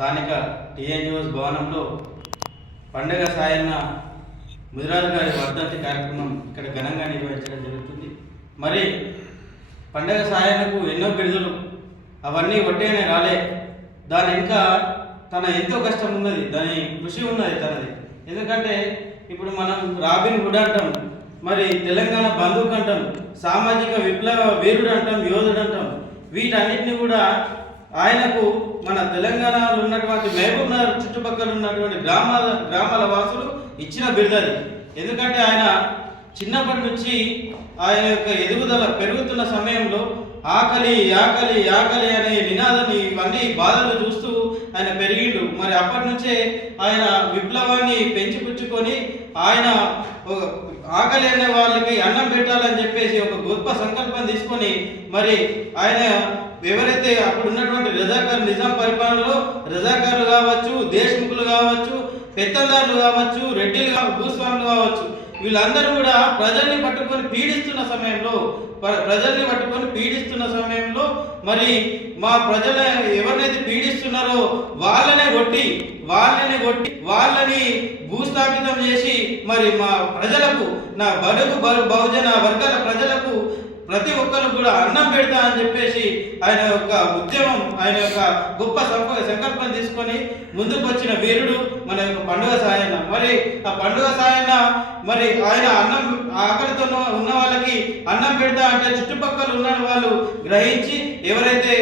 స్థానిక టీఎన్జిఓస్ భవనంలో పండగ సాయన్న ముదిరాజు గారి వర్ధంతి కార్యక్రమం ఇక్కడ ఘనంగా నిర్వహించడం జరుగుతుంది. మరి పండగ సాయన్నకు ఎన్నో బిరుదులు, అవన్నీ ఒట్టేనే రాలే. దాని ఇంకా తన ఎంతో కష్టం ఉన్నది, దాని కృషి ఉన్నది తనది. ఎందుకంటే ఇప్పుడు మనం రాబిన్ హుడ్ అంటాం, మరి తెలంగాణ బంధువుకు అంటాం, సామాజిక విప్లవ వీరుడు అంటాం, యోధుడు అంటాం. వీటన్నిటిని కూడా ఆయనకు మన తెలంగాణలో ఉన్నటువంటి మహబూబ్ నగర్ చుట్టుపక్కల ఉన్నటువంటి గ్రామాల వాసులు ఇచ్చిన బిరుదది. ఎందుకంటే ఆయన చిన్నప్పటి నుంచి ఆయన యొక్క ఎదుగుదల పెరుగుతున్న సమయంలో ఆకలి ఆకలి ఆకలి అనే నినాదాన్ని ఇవన్నీ బాధలు చూస్తూ ఆయన పెరిగిండు. మరి అప్పటి నుంచే ఆయన విప్లవాన్ని పెంచిపుచ్చుకొని ఆయన ఆకలి అనే వాళ్ళకి అన్నం పెట్టాలని చెప్పేసి ఒక గొప్ప సంకల్పం తీసుకొని మరి ఆయన ఎవరైతే అప్పుడు ఉన్నటువంటి రజాకారు నిజాం పరిపాలనలో రజాకారులు కావచ్చు, దేశ్ముఖులు కావచ్చు, పెత్తందారులు కావచ్చు, రెడ్డిలు భూస్వాములు కావచ్చు, వీళ్ళందరూ కూడా ప్రజల్ని పట్టుకొని పీడిస్తున్న సమయంలో మరి మా ప్రజల ఎవరినైతే పీడిస్తున్నారో వాళ్ళని భూస్థాపితం చేసి మరి మా ప్రజలకు, నా బడుగు బహుజన వర్గాల ప్రజలకు ప్రతి ఒక్కరు కూడా అన్నం పెడతా అని చెప్పేసి ఆయన యొక్క ఉద్యమం, ఆయన యొక్క గొప్ప సంకల్పం తీసుకొని ముందుకు వచ్చిన వీరుడు మన యొక్క పండుగ సాయన్న. మరి ఆ పండుగ సాయన్న మరి ఆయన అన్నం ఆకలితో ఉన్న వాళ్ళకి అన్నం పెడతా అంటే చుట్టుపక్కల ఉన్న వాళ్ళు గ్రహించి ఎవరైతే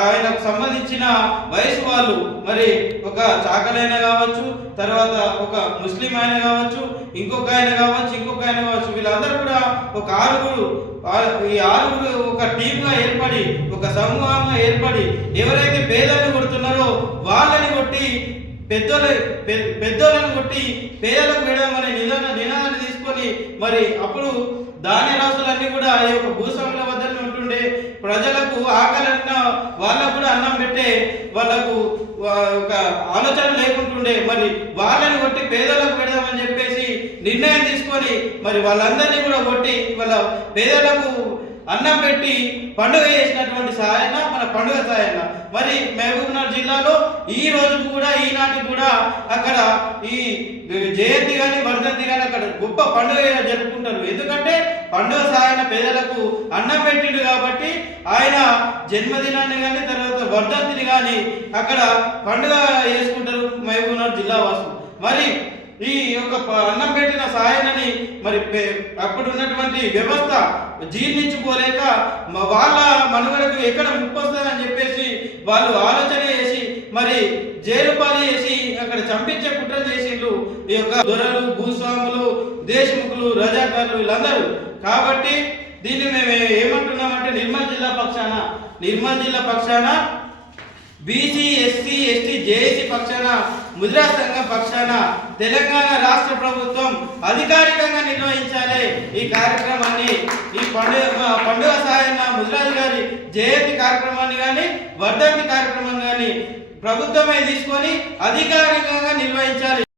ఆయనకు సంబంధించిన వయసు వాళ్ళు, మరి ఒక చాకలైన కావచ్చు, తర్వాత ఒక ముస్లిం ఆయన కావచ్చు, ఇంకొక ఆయన కావచ్చు, వీళ్ళందరూ కూడా ఒక ఈ ఆరుగురు ఒక టీమ్గా ఏర్పడి, ఒక సమూహంగా ఏర్పడి ఎవరైతే పేదలను కొడుతున్నారో వాళ్ళని కొట్టి పెద్దోళ్ళని కొట్టి పేదలకు పెడదామనే నినాదాన్ని తీసుకొని మరి అప్పుడు ధాన్యరాశులన్నీ కూడా ఈ యొక్క భూస్వాముల వద్దనే ఉంటుండే. ప్రజలకు ఆకలన్న వాళ్ళకు కూడా అన్నం పెట్టే వాళ్ళకు ఒక ఆలోచన లేకుంటుండే. మరి వాళ్ళని కొట్టి పేదలకు పెడదామని చెప్పేసి నిర్ణయం తీసుకొని మరి వాళ్ళందరినీ కూడా కొట్టి వాళ్ళ పేదలకు అన్నం పెట్టి పండుగ చేసినటువంటి సాయన్న మన పండుగ సాయన్న. మరి మహబూబ్నగర్ జిల్లాలో ఈ రోజు కూడా, ఈనాటికి కూడా అక్కడ ఈ జయంతి కానీ వర్ధంతి కానీ అక్కడ గొప్ప పండుగ జరుపుకుంటారు. ఎందుకంటే పండుగ సాయన్న పేదలకు అన్నం పెట్టిండు కాబట్టి ఆయన జన్మదినాన్ని కానీ తర్వాత వర్ధంతిని కానీ అక్కడ పండుగ చేసుకుంటారు మహబూబ్నగర్ జిల్లా వాసులు. మరి ఈ యొక్క అన్నం పెట్టిన సాయనని మరి అప్పుడు ఉన్నటువంటి వ్యవస్థ జీర్ణించుకోలేక వాళ్ళ మనుగడకు ఎక్కడ ముప్పొస్తుందని చెప్పేసి వాళ్ళు ఆలోచన చేసి మరి జైలు పాలు చేసి అక్కడ చంపించే కుట్ర చేసిండ్రు ఈ యొక్క దొరలు, భూస్వాములు, దేశముఖులు, రజాకారులు వీళ్ళందరూ. కాబట్టి దీన్ని మేము ఏమంటున్నామంటే నిర్మల్ జిల్లా పక్షాన బీసీ, ఎస్సీ, ఎస్టీ, జేఏసీ పక్షాన, ముదిరా సంఘం పక్షాన తెలంగాణ రాష్ట్ర ప్రభుత్వం అధికారికంగా నిర్వహించాలి ఈ కార్యక్రమాన్ని. ఈ పండుగ సాయన్న ముదిరాజు గారి జయంతి కార్యక్రమాన్ని కానీ వర్ధంతి కార్యక్రమం కానీ ప్రభుత్వమే తీసుకొని అధికారికంగా నిర్వహించాలి.